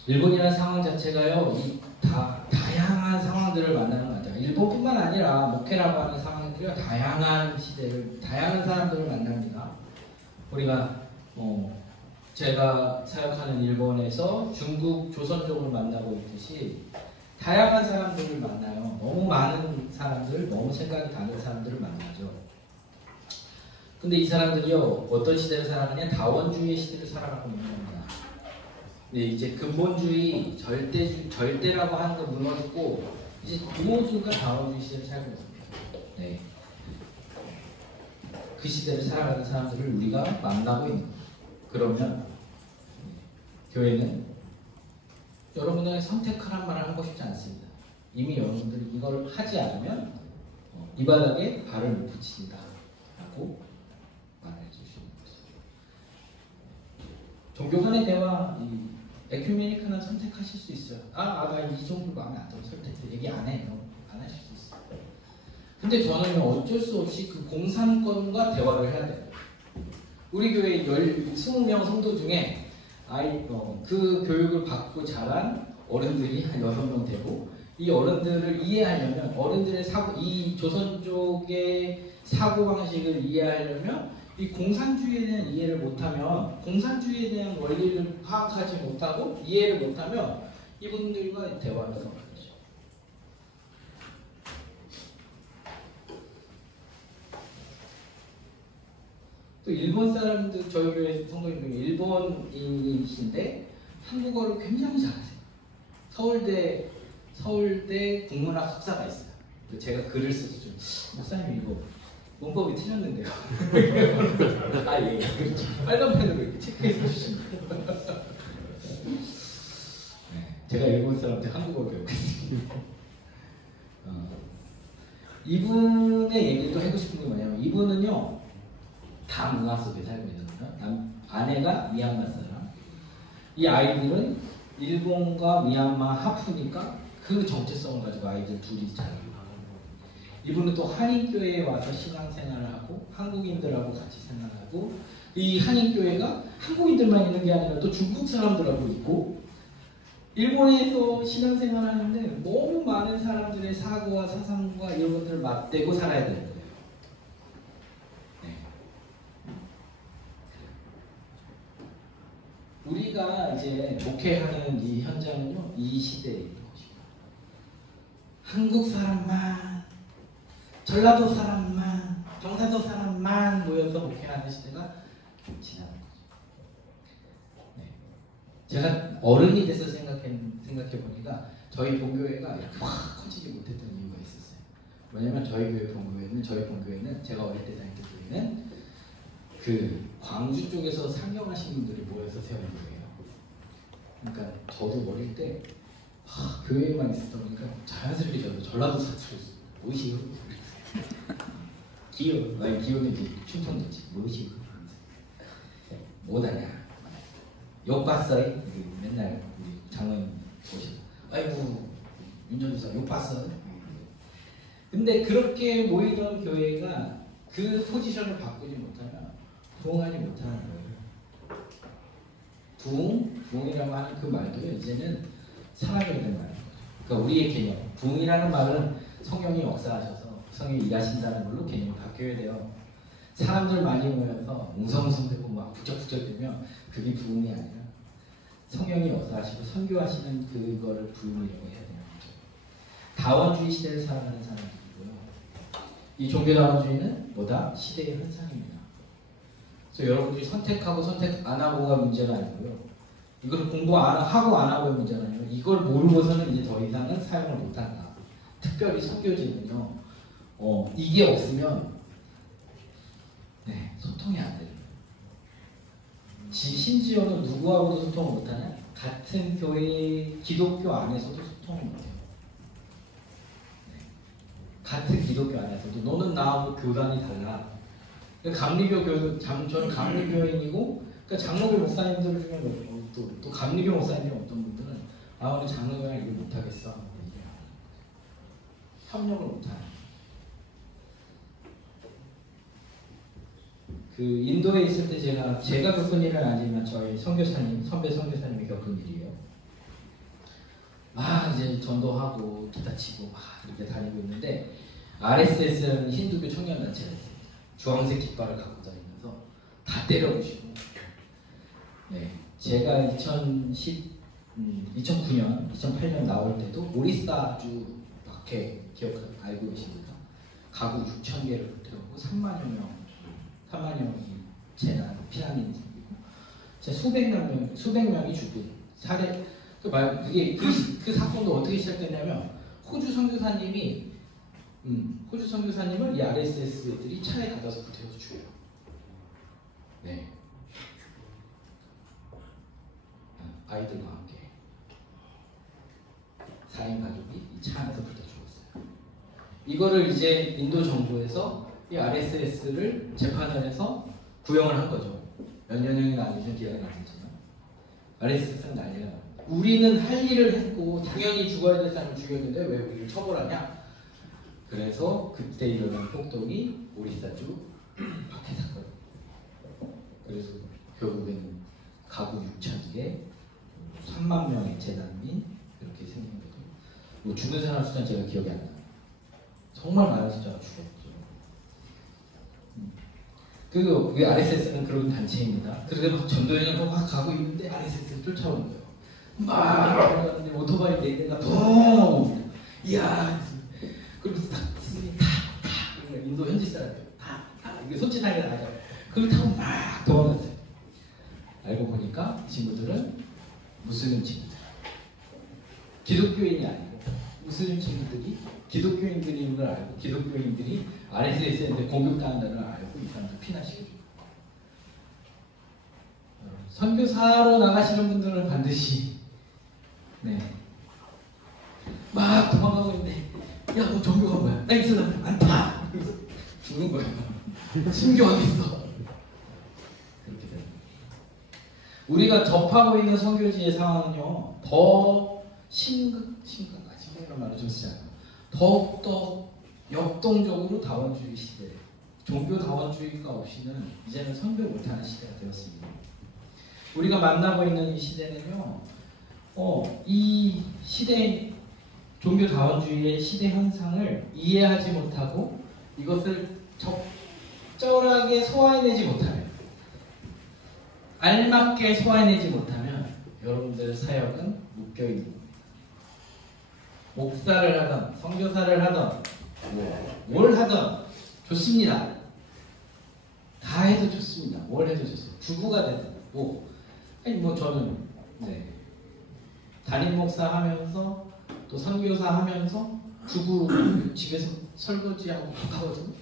일본이라는 상황 자체가요, 다양한 상황들을 만나는 것 같아요. 일본뿐만 아니라 목회라고 하는 상황들이 다양한 시대를, 다양한 사람들을 만납니다. 우리가 제가 사역하는 일본에서 중국 조선족을 만나고 있듯이 다양한 사람들을 만나요. 너무 많은 사람들, 너무 생각이 다른 사람들을 만나죠. 근데 이 사람들이요, 어떤 시대를 살아가냐? 다원주의 시대를 살아가고 있는 겁니다. 네, 이제 근본주의, 절대라고 하는 거 무너지고 이제 모두가 다원주의 시대를 살고 있습니다. 네. 그 시대를 살아가는 사람들을 우리가 만나고 있는 거예요. 그러면 교회는 여러분의 선택하란 말을 하고 싶지 않습니다. 이미 여러분들이 이걸 하지 않으면 이 바닥에 발을 못 붙인다 라고 말해 주시는 거죠. 종교 간의 대화, 에큐메니카는 선택하실 수 있어요. 나 이 정도 마음에 안 들어 선택해. 얘기 안 해요. 안 하실 수 있어요. 근데 저는 어쩔 수 없이 그 공산권과 대화를 해야 돼요. 우리 교회 20명 성도 중에 그 교육을 받고 자란 어른들이 한 6명 되고, 이 어른들을 이해하려면, 어른들의 이 조선족의 사고방식을 이해하려면 이 공산주의에 대한 이해를 못하면, 공산주의에 대한 원리를 파악하지 못하고 이해를 못하면 이분들과 대화를 하는 거죠. 또 일본 사람들, 저희 교회 성도님 중에 일본인이신데 한국어를 굉장히 잘하세요. 서울대 국문학 석사가 있어요. 제가 글을 써서 좀, 목사님 이거 문법이 틀렸는데요. 예, 그렇죠. 빨간 펜으로 이렇게 체크해서 주시면 돼요. 네, 제가 일본 사람한테 한국어 교육했습니다. 이분의 얘기도 하고 싶은 게 뭐냐면, 이분은요, 다 문화 속에 살고 있는 거예요. 아내가 미얀마 사람. 이 아이들은 일본과 미얀마 하프니까 그 정체성을 가지고 아이들 둘이 자라요. 이분은 또 한인교회에 와서 신앙생활을 하고 한국인들하고 같이 생활하고, 이 한인교회가 한국인들만 있는 게 아니라 또 중국 사람들하고 있고, 일본에서 신앙생활을 하는데 너무 많은 사람들의 사고와 사상과 이런 것들을 맞대고 살아야 되는 거예요. 네. 우리가 이제 목회하는 이 현장은요, 이 시대에 있는 것입니다. 한국 사람만, 전라도 사람만, 경상도 사람만 모여서 목회하는 시대가 지나는 거죠. 네. 제가 어른이 돼서 생각해 보니까 저희 본교회가 이렇게 확 커지지 못했던 이유가 있었어요. 왜냐면 저희 본교회는 제가 어릴 때 다녔던 교회는 그 광주 쪽에서 상경하신 분들이 모여서 세운 교회예요. 그러니까 저도 어릴 때 교회에만 있었다 보니까 자연스럽게 저도 전라도 사투리 뭐시요? 기억, 나의 기억이 이제 충청도지. 뭐시요? 못하냐? 욕 봤어요? 맨날 우리 장모님 보시고, 아이고 윤전도사 욕 봤어요? 근데 그렇게 모이던 교회가 그 포지션을 바꾸지 못하면 부흥하지 못하는 거예요. 부흥이라고 하는 그 말도 이제는 사라져야 되는 말인 거죠. 그러니까 우리의 개념, 부흥이라는 말은 성령이 역사하셔서 성령이 일하신다는 걸로 개념이 바뀌어야 돼요. 사람들 많이 모여서 웅성웅성되고 막 부쩍부쩍되면 그게 부흥이 아니라 성령이 역사하시고 선교하시는 그거를 부흥이라고 해야 되는 거죠. 다원주의 시대를 살아가는 사람들이고요. 이 종교다원주의는 뭐다? 시대의 현상입니다. 그래서 여러분들이 선택하고 선택 안 하고가 문제가 아니고요. 이걸 공부 하고 안 하고의 문제가 아니라 이걸 모르고서는 이제 더 이상은 사용을 못한다. 특별히 선교지는요. 이게 없으면 소통이 안 돼요. 심지어는 누구하고도 소통을 못하냐? 같은 교회 기독교 안에서도 소통을 못해요. 같은 기독교 안에서도 너는 나하고 교단이 달라. 저는 감리교인이고, 그러니까 장로교 목사님들 중에 또 감리교 목사님이 어떤 분들은 오늘 장로교랑 일을 못하겠어. 협력을 못하는. 그 인도에 있을 때 제가 겪은 일은 아니지만 저희 선배 선교사님이 겪은 일이에요. 이제 전도하고 기타 치고 막 이렇게 다니고 있는데 RSS라는 힌두교 청년단체가 있습니다. 주황색 깃발을 갖고 다니면서 다 때려부시고. 제가 2009년, 2008년 나올 때도 오리사주 밖에 알고 계십니까? 가구 6,000개를 태우고 3만여 명이 재난, 피난민이 생기고 수백 명이 죽은 사례. 그 사건도 어떻게 시작됐냐면 호주 선교사님을 이 RSS들이 차에 가둬서 불태워서 죽여요. 아이들과 함께 4인 가족이 이 차 안에서 불타 죽었어요. 이거를 이제 인도 정부에서 이 RSS를 재판을 구형을 한 거죠. 몇 년형이 나는지는 기억이 나겠지만 RSS는 난리가 납니다. 우리는 할 일을 했고 당연히 죽어야 될 사람을 죽였는데 왜 우리를 처벌하냐? 그래서 그때 일어난 폭동이 오리사주 박해 사건. 그래서 결국에는 가구 6,000개, 3만 명의 재난민 이렇게 생긴 거죠. 죽은 사람 숫자는 제가 기억이 안 나요. 정말 많은 숫자가 죽었죠. 그 RSS는 그런 단체입니다. 그래서 막 전도여행을 막 가고 있는데 RSS를 쫓아오는 거예요. 막 들어갔는데 오토바이 4대가 펑! 이야! 그리고 다 인도 현지 사람들 이게 손짓하게 나가요. 그걸 타고 막 도망갔어요. 알고 보니까 이 친구들은 무슬림 친구들. 기독교인이 아니고 무슬림 친구들이 기독교인들인 걸 알고 기독교인들이 RSS한테 공격당한다는 걸 알고 이 사람들 피난시켜주고. 선교사로 나가시는 분들은 반드시 막 도망가고 있는데 야 너 종교가 뭐야? 나 이슬람 안 타! 죽는 거예요. 순교하겠어. 그렇게 됩니다. 우리가 접하고 있는 선교지의 상황은요 더 심각하지 이런 말을 좀 쓰지 않아요. 더욱더 역동적으로 다원주의 시대, 종교 다원주의가 없이는 이제는 선교 못하는 시대가 되었습니다. 우리가 만나고 있는 이 시대는요, 이 시대 종교 다원주의의 시대 현상을 이해하지 못하고 이것을 적절하게 소화해내지 못하면, 알맞게 소화해내지 못하면 여러분들의 사역은 묶여있는 겁니다. 목사를 하던, 선교사를 하던, 뭘 하던 좋습니다. 다 해도 좋습니다. 뭘 해도 좋습니다. 주부가 되든 저는 담임 목사 하면서 또 선교사 하면서 주부로 집에서 설거지하고 밥하거든요.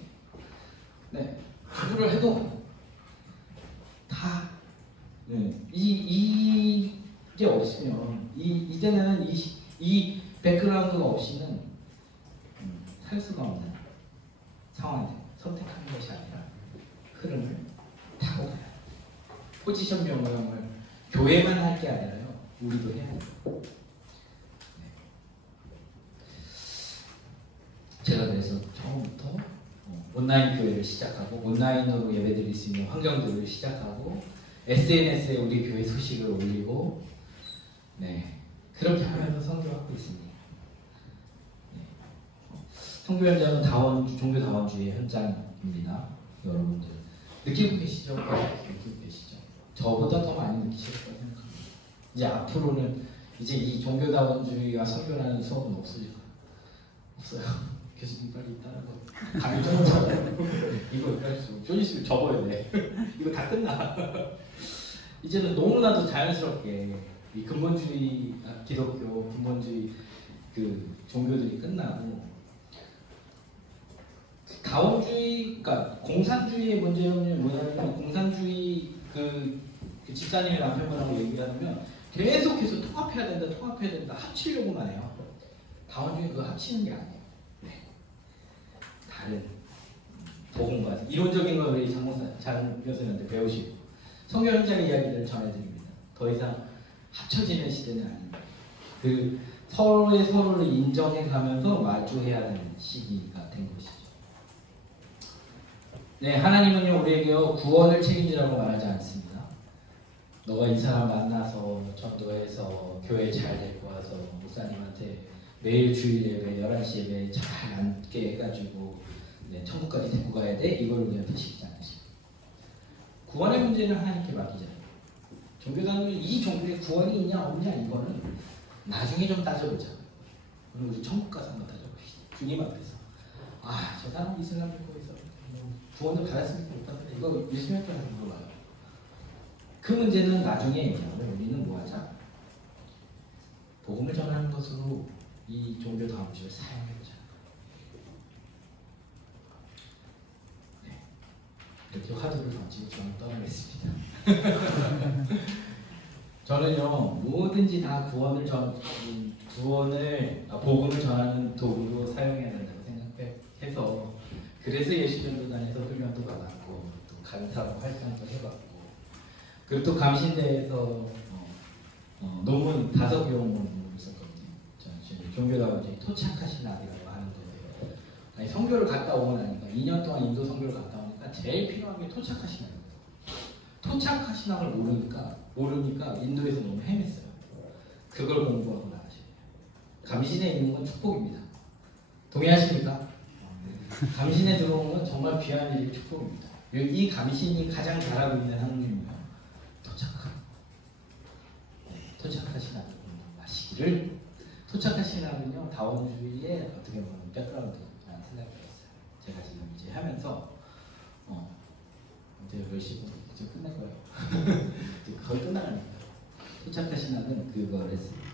주부를 해도 다 이게 없으면 이제는 이 백그라운드가 없이는 살 수가 없는 상황이 돼요. 선택하는 것이 아니라 흐름을 타고 가요. 포지션 변경을 교회만 할 게 아니라요, 우리도 해야 돼요. 제가 그래서 그래서 처음부터 온라인 교회를 시작하고 온라인으로 예배드릴 수 있는 환경들을 시작하고 SNS에 우리 교회 소식을 올리고 네 그렇게 하면서 선교하고 있습니다. 네. 선교 현장은 종교 다원주의 현장입니다. 여러분들 느끼고 계시죠? 느끼고 계시죠? 저보다 더 많이 느끼실 거라고 생각합니다. 이제 앞으로는 이제 이 종교 다원주의와 선교라는 수업은 없을 거예요. 없어요. 교수님 빨리 따라가. 강의 좀 잡아요. 이거 좀 있으면 접어야 돼. 이거 다 끝나. 이제는 너무나도 자연스럽게 이 근본주의 기독교 근본주의 그 종교들이 끝나고 다원주의, 그러니까 공산주의의 문제는 뭐냐면 공산주의 그 집사님의 남편분하고 얘기를 하면 계속해서 통합해야 된다, 합치려고만 해요. 다원주의 그거 합치는 게 아니에요. 네. 다른 복음과 이론적인 걸 우리 장 교수님한테 배우시고 성경 현장의 이야기를 전해드립니다. 더 이상 합쳐지는 시대는 아닙니다. 그 서로를 인정해가면서 마주해야 하는 시기가 된 것이죠. 네, 하나님은요 우리에게 구원을 책임지라고 말하지 않습니다. 너가 이 사람 만나서 전도해서 교회 잘 데리고 와서 목사님한테 매일 주일 예배, 11시 예배 잘 앉게 해가지고 네, 천국까지 데리고 가야 돼? 이걸 우리한테 시키지 않으십니다. 구원의 문제는 하나님께 맡기잖아요. 종교단은 이 종교에 구원이 있냐 없냐 이거는 나중에 좀 따져보자. 그럼 우리 천국 가서 한번 따져봅시다. 주님 앞에서 저 사람 이슬람 믿고 있어. 구원을 받았습니까? 못 받았습니까? 이거 예수님께 가서 물어봐요. 그 문제는 나중에 얘기하고 우리는 뭐하자? 복음을 전하는 것으로 이 종교 다음주를 사용해보자. 네. 이렇게 화두를 던지고 저는 떠나겠습니다. 저는요 뭐든지 다 복음을 전하는 도구로 사용해야 된다고 생각해서 그래서 예수전도단에서 훈련도 받았고 또 강사로 활동도 해봤고 그리고 또 감신대에서 논문 5개 논문을 썼거든요. 저는 종교다원주의 토착하신 아비라고 하는 거예요. 아니, 선교를 갔다 오고 나니까 2년 동안 인도 선교를 갔다 오니까 제일 필요한 게 토착하신 아비예요. 토착하신 악을 모르니까 인도에서 너무 헤맸어요. 그걸 공부하고 나가셔야 돼요. 감신에 있는 건 축복입니다. 동의하십니까? 감신에 들어온 건 정말 귀한 일이 축복입니다. 이 감신이 가장 잘하고 있는 학문이며 토착하신 악을 공부하시기를. 토착하신 악은요 다원주의의 어떻게 보면 백그라운드라는 생각이 들었어요. 제가 지금 이제 하면서 이제 몇 시간 이제 끝날 거예요. 이제 거의 끝나갑니다. 토착하신 악은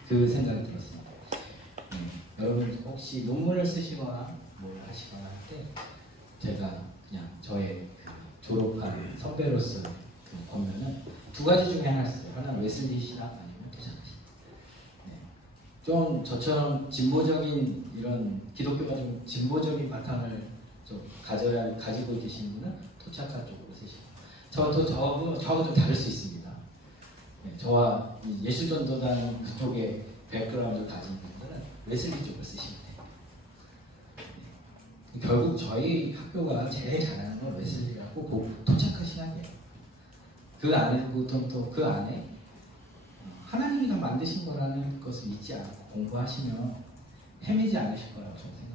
그 생각이 들었습니다. 여러분 혹시 논문을 쓰시거나 뭘 하시거나 할 때 제가 그냥 저의 졸업한 선배로서 보면은 2가지 중에 하나 있어요. 하나 웨슬리 신학 아니면 토착하신. 네. 좀 저처럼 진보적인 이런 기독교가 좀 진보적인 바탕을 좀 가지고 계신 분은 토착한 쪽으로 쓰시고 저하고 좀 다를 수 있습니다. 네, 저와 예술전도단 그쪽의 백그라운드를 가진 분들은 웨슬리 쪽을 쓰시면 돼요. 네. 결국 저희 학교가 제일 잘하는 건 웨슬리라고 토착한 신학이에요. 그 안에 하나님이 다 만드신 거라는 것을 잊지 않고 공부하시면 헤매지 않으실 거라고 저는 생각합니다.